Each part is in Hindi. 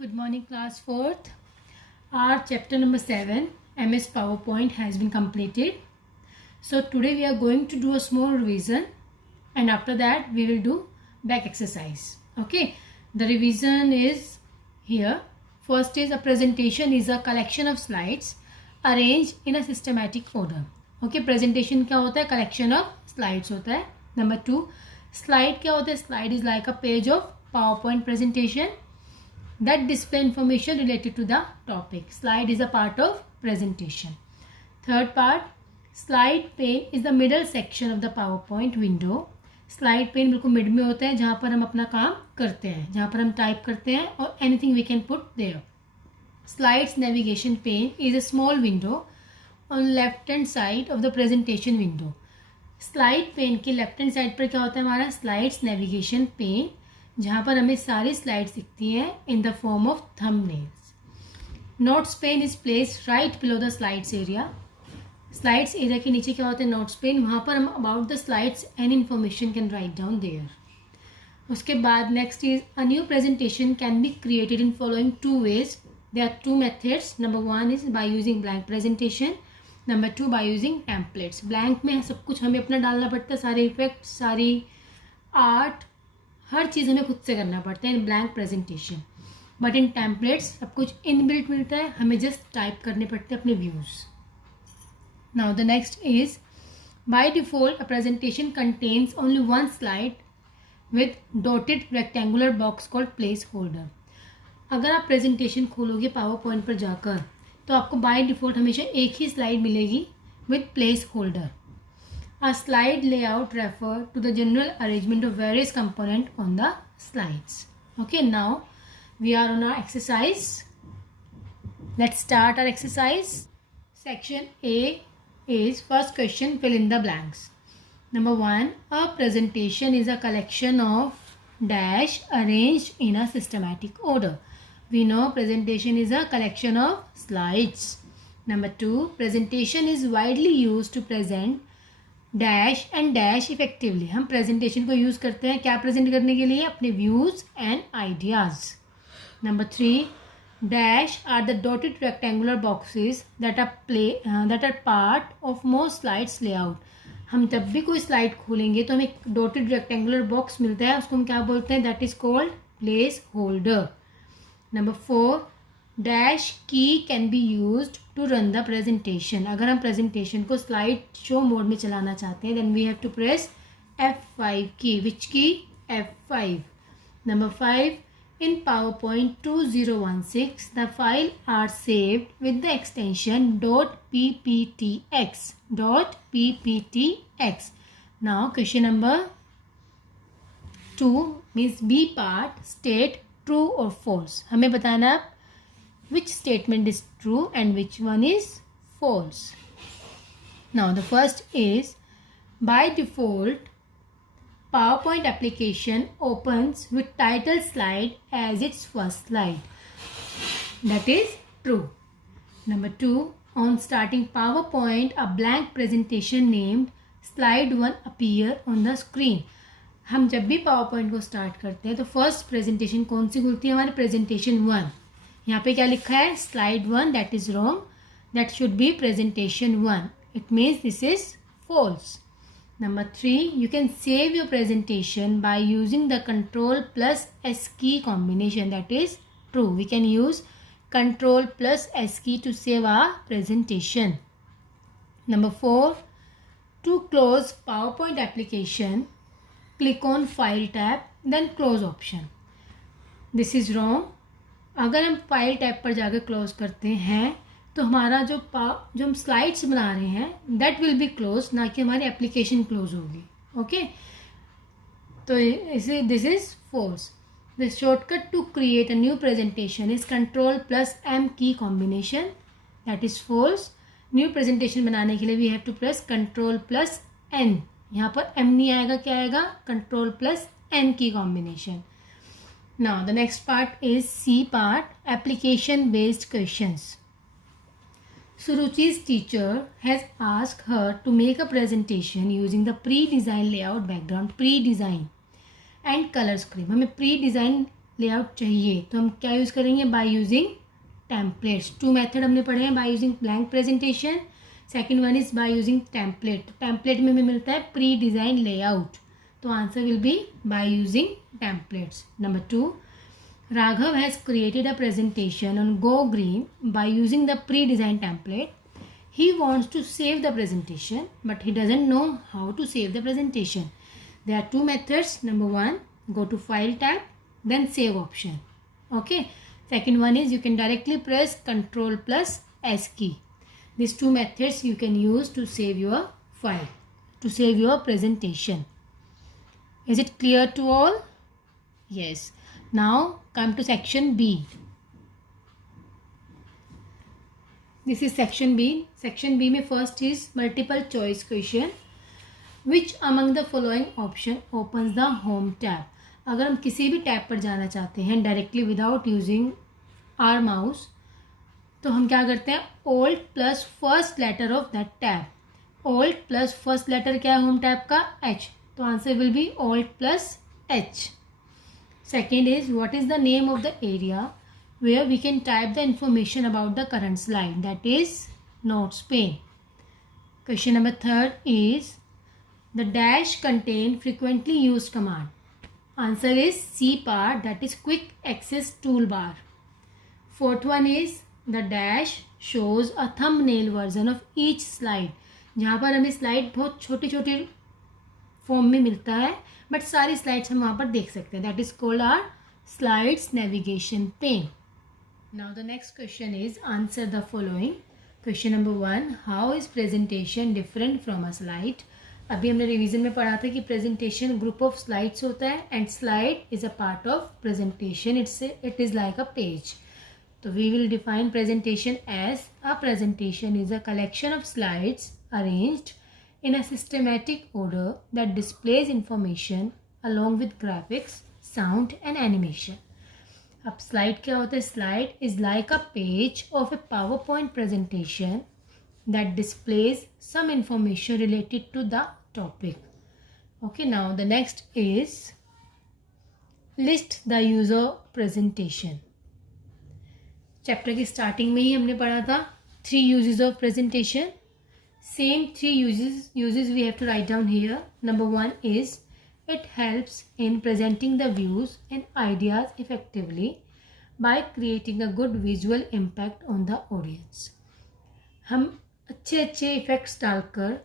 Good morning, class 4th. Our chapter number 7, MS PowerPoint, has been completed. So today we are going to do a small revision, and after that we will do back exercise. Okay, the revision is here. First is a presentation is a collection of slides arranged in a systematic order. Okay, presentation क्या होता है? Collection of slides होता है. Number 2, slide क्या होता है? Slide is like a page of PowerPoint presentation that display information related to the topic. Slide is a part of presentation. Third part, slide pane is the middle section of the PowerPoint window. Slide pane बिल्कुल मिड में होता है जहाँ पर हम अपना काम करते हैं, जहाँ पर हम टाइप करते हैं और anything we can put there. Slides navigation pane is a small window on left hand side of the presentation window. Slide pane के left hand side पर क्या होता है हमारा? Slides navigation pane, जहाँ पर हमें सारी स्लाइड्स दिखती हैं in the form of thumbnails. Notes pane is place right below the slides area. Slides area के नीचे क्या होता है? Notes pane. वहाँ पर हम about the slides and information can write down there. उसके बाद next is a new presentation can be created in following two ways. There are two methods. Number 1 is by using blank presentation. Number 2 by using templates. Blank में सब कुछ हमें अपना डालना पड़ता है, सारे इफेक्ट, सारी आर्ट, हर चीज़ हमें खुद से करना पड़ता है in blank presentation. But in templates सब कुछ इनबिल्ट मिलता है, हमें जस्ट टाइप करने पड़ते हैं अपने views. Now the next is by default a presentation contains only one slide with dotted rectangular box called place holder. अगर आप प्रेजेंटेशन खोलोगे पावर पॉइंट पर जाकर तो आपको बाय डिफॉल्ट हमेशा एक ही स्लाइड मिलेगी with place holder. A slide layout refer to the general arrangement of various components on the slides. Okay, now we are on our exercise. Let's start our exercise. Section A is first question, fill in the blanks. Number 1, a presentation is a collection of dash arranged in a systematic order. We know presentation is a collection of slides. Number 2, presentation is widely used to present dash and dash effectively. हम प्रेजेंटेशन को यूज़ करते हैं क्या प्रेजेंट करने के लिए? अपने views and ideas. Number 3, dash are the dotted rectangular boxes that are part of most slides layout. हम जब भी कोई स्लाइड खोलेंगे तो हमें एक डॉटेड रेक्टेंगुलर बॉक्स मिलता है, उसको हम क्या बोलते हैं? That is called placeholder. Number 4, dash key can be used to run the presentation. अगर हम प्रेजेंटेशन को स्लाइड शो मोड में चलाना चाहते हैं then we have to press F5 key. Which key? F5. Number 5, in PowerPoint 2016 the file are saved with the extension .pptx. Now question number 2 means B part, state true और फॉल्स. हमें बताना है which statement is true and which one is false. Now the first is by default PowerPoint application opens with title slide as its first slide. That is true. Number 2, on starting PowerPoint a blank presentation named slide 1 appear on the screen. हम जब भी PowerPoint को स्टार्ट करते हैं तो फर्स्ट प्रेजेंटेशन कौन सी खुलती है? हमारी प्रेजेंटेशन 1. यहाँ पे क्या लिखा है? Slide 1. That is wrong. That should be presentation 1. It means this is false. Number 3, you can save your presentation by using the control plus S key combination. That is true. We can use control plus S key to save our presentation. Number 4, to close PowerPoint application click on file tab then close option. This is wrong. अगर हम फाइल टैब पर जाकर क्लोज करते हैं तो हमारा जो हम स्लाइड्स बना रहे हैं दैट विल बी क्लोज, ना कि हमारी एप्लीकेशन क्लोज होगी. ओके, तो इसे this is false. The shortcut to create a new presentation is control plus M key combination. That is false. New presentation बनाने के लिए we have to press control plus N. यहाँ पर एम नहीं आएगा, क्या आएगा? Control plus N key combination. Now the next part is C part, application based questions. Suruchi's teacher has asked her to make a presentation using the pre-designed layout background, pre-design and color scheme. हमें pre-design लेआउट चाहिए तो हम क्या यूज़ करेंगे, बाय यूजिंग टेम्पलेट्स। 2 मेथड हमने पढ़े हैं, bye using blank presentation, second one is by using template. Template में हमें मिलता है प्री डिज़ाइन लेआउट, तो answer will B bye using templates. Number 2, Raghav has created a presentation on Go Green by using the pre-designed template. He wants to save the presentation, but he doesn't know how to save the presentation. There are 2 methods. Number 1, go to File tab, then Save option. Okay. Second one is you can directly press Ctrl plus S key. These 2 methods you can use to save your file, to save your presentation. Is it clear to all? Yes. Now come to section B. This is section B. Section B में first is multiple choice question. Which among the following option opens the home tab? अगर हम किसी भी टैब पर जाना चाहते हैं directly without using our mouse, तो हम क्या करते हैं, Alt plus first letter of that tab. Alt plus first letter क्या है होम टैब का, H, तो answer will be Alt plus H. Second is what is the name of the area where we can type the information about the current slide, that is notes pane. Question number 3 is the dash contain frequently used command. Answer is C part, that is quick access toolbar. Fourth one is the dash shows a thumbnail version of each slide. जहाँ पर हमें स्लाइड बहुत छोटे छोटे फॉर्म में मिलता है बट सारी स्लाइड्स हम वहाँ पर देख सकते हैं, that is called our slides navigation pane. Now the next question is answer the following. Question number 1, how is presentation different from a slide. अभी हमने रिवीजन में पढ़ा था कि प्रेजेंटेशन ग्रुप ऑफ स्लाइड्स होता है and slide is a part of presentation, it is like a page. तो we will define presentation as a presentation is a collection of slides arranged in a systematic order that displays information along with graphics, sound and animation. अब slide क्या होता है, slide is like a page of a PowerPoint presentation that displays some information related to the topic. Okay, now the next is list the user presentation. Chapter की स्टार्टिंग में ही हमने पढ़ा था 3 uses of presentation. Same 3 uses we have to write down here. Number 1 is it helps in presenting the views and ideas effectively by creating a good visual impact on the audience. हम अच्छे इफ़ेक्ट्स डालकर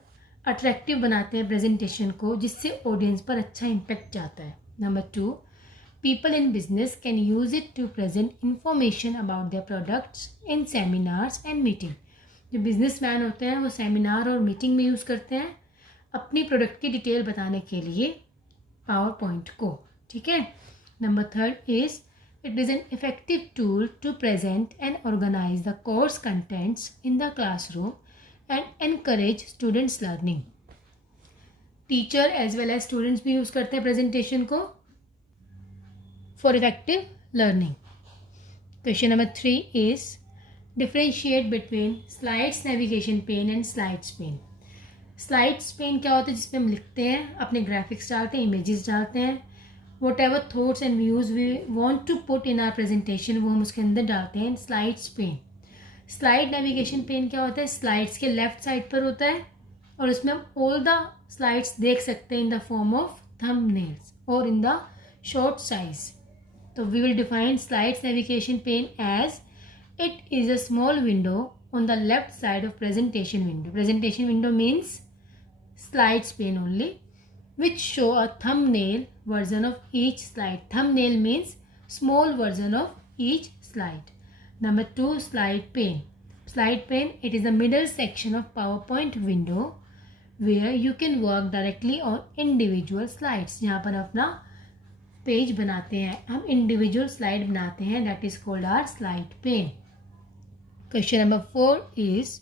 अट्रैक्टिव बनाते हैं प्रेजेंटेशन को, जिससे ऑडियंस पर अच्छा इम्पैक्ट जाता है. Number 2, people in business can use it to present information about their products in seminars and meetings. जो बिजनेसमैन होते हैं वो सेमिनार और मीटिंग में यूज़ करते हैं अपनी प्रोडक्ट की डिटेल बताने के लिए पावर पॉइंट को. ठीक है. Number 3 is it is an effective tool to present and organize the course contents in the classroom and encourage students learning. Teacher as well as students भी यूज़ करते हैं प्रेजेंटेशन को for effective learning. Question number 3 is differentiate between slides navigation pane and slides pane. Slides pane क्या होता है, जिसमें हम लिखते हैं, अपने ग्राफिक्स डालते हैं, इमेजेस डालते हैं, whatever thoughts and views we want to put in our presentation वो हम उसके अंदर डालते हैं. slides pane. slide navigation pane क्या होता है, स्लाइड्स के लेफ्ट साइड पर होता है और उसमें हम ऑल द स्लाइड्स देख सकते हैं in the form of thumbnails और इन द शॉर्ट साइज. तो we will define slides navigation pane as it is a small window on the left side of presentation window. Presentation window means slides pane only, which show a thumbnail version of each slide. Thumbnail means small version of each slide. Number 2, slide pane. Slide pane, it is the middle section of PowerPoint window where you can work directly on individual slides. यहाँ पर अपना पेज बनाते हैं, हम इंडिविजुअल स्लाइड बनाते हैं, that is called our slide pane. Question number 4 is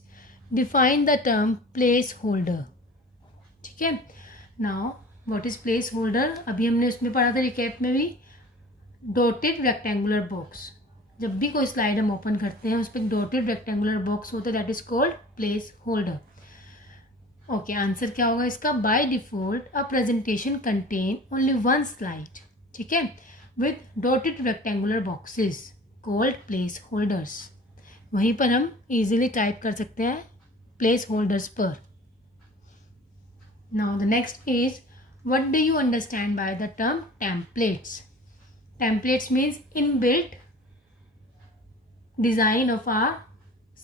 define the term placeholder. ठीक है. Now what is placeholder, अभी हमने उसमें पढ़ा था रिकैप में भी, डॉटेड रेक्टेंगुलर बॉक्स. जब भी कोई स्लाइड हम ओपन करते हैं उस पर एक डॉटेड रेक्टेंगुलर बॉक्स होता है, that is called place holder. Okay, answer क्या होगा इसका, by default a presentation contain only 1 slide. ठीक है. with dotted rectangular boxes called placeholders. वहीं पर हम easily टाइप कर सकते हैं placeholders पर. Now the next is, what do you understand by the term templates? Templates means inbuilt design of our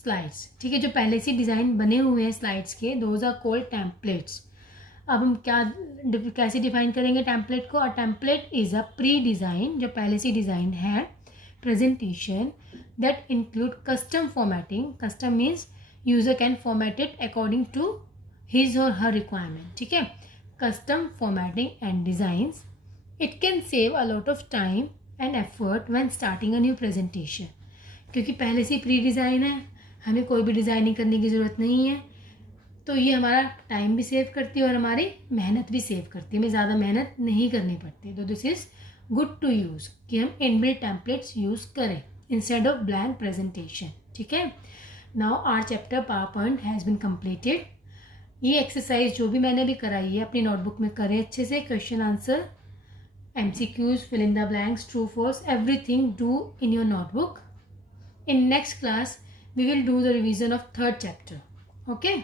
slides. ठीक है, जो पहले से डिज़ाइन बने हुए हैं स्लाइड्स के, those are called templates. अब हम कैसे डिफाइन करेंगे टेम्पलेट को? A template is a pre design, जो पहले से डिज़ाइन है, presentation that include custom formatting. Custom means user can format it according to his और हर रिक्वायरमेंट. ठीक है, custom formatting and designs. It can save a lot of time and effort when starting a new presentation. क्योंकि पहले से प्री डिज़ाइन है, हमें कोई भी डिज़ाइनिंग करने की ज़रूरत नहीं है, तो ये हमारा टाइम भी सेव करती है और हमारी मेहनत भी सेव करती है, हमें ज़्यादा मेहनत नहीं करनी पड़ती. तो this is good to use कि हम इनबिल्ट टेम्पलेट्स यूज़ करें इंस्टेड ऑफ ब्लैंक प्रेजेंटेशन. ठीक है, now our chapter PowerPoint has been completed. ये एक्सरसाइज जो भी मैंने भी कराई है अपनी नोटबुक में करें अच्छे से. Question answer, MCQs, fill in the blanks, true false, everything do in your notebook. In next class we will do the revision of third chapter. Okay.